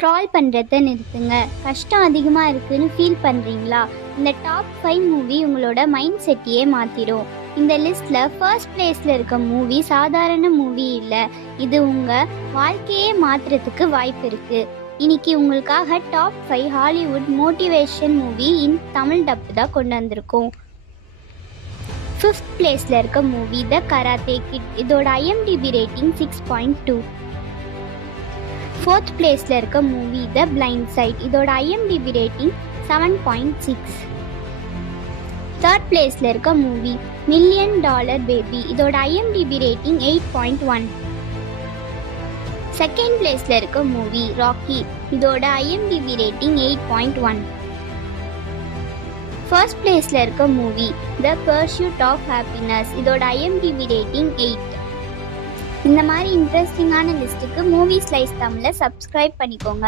Scroll பண்ணுறத நிறுத்துங்க. கஷ்டம் அதிகமாக இருக்குன்னு ஃபீல் பண்ணுறீங்களா? இந்த டாப் 5 மூவி உங்களோட மைண்ட் செட்டையே மாற்றிடும். இந்த லிஸ்ட்டில் ஃபர்ஸ்ட் பிளேஸில் இருக்க மூவி சாதாரண மூவி இல்லை, இது உங்கள் வாழ்க்கையே மாற்றுறதுக்கு வாய்ப்பு இருக்குது. இன்னைக்கு உங்களுக்காக top 5 Hollywood motivation movie in Tamil டப்பு தான் கொண்டு வந்திருக்கோம். 5th பிளேஸில் இருக்க மூவி த கராத்தே கிட், இதோட IMDb ரேட்டிங் 6.2. 4th பிளேஸில் இருக்க மூவி த பிளைண்ட் சைட், இதோட IMDb ரேட்டிங் 7.6. 3rd பிளேஸில் இருக்க மூவி $1 மில்லியன் பேபி, இதோட IMDb ரேட்டிங் 8.1. 2nd பிளேஸில் இருக்க மூவி ராக்கி, இதோட IMDb ரேட்டிங் 8.1. 1st பிளேஸில் இருக்க movie the pursuit of happiness, இதோட IMDb ரேட்டிங் 8. இந்த மாதிரி இன்ட்ரெஸ்டிங்கான லிஸ்ட்டுக்கு மூவி ஸ்லைஸ் தமிழை சப்ஸ்கிரைப் பண்ணிக்கோங்க.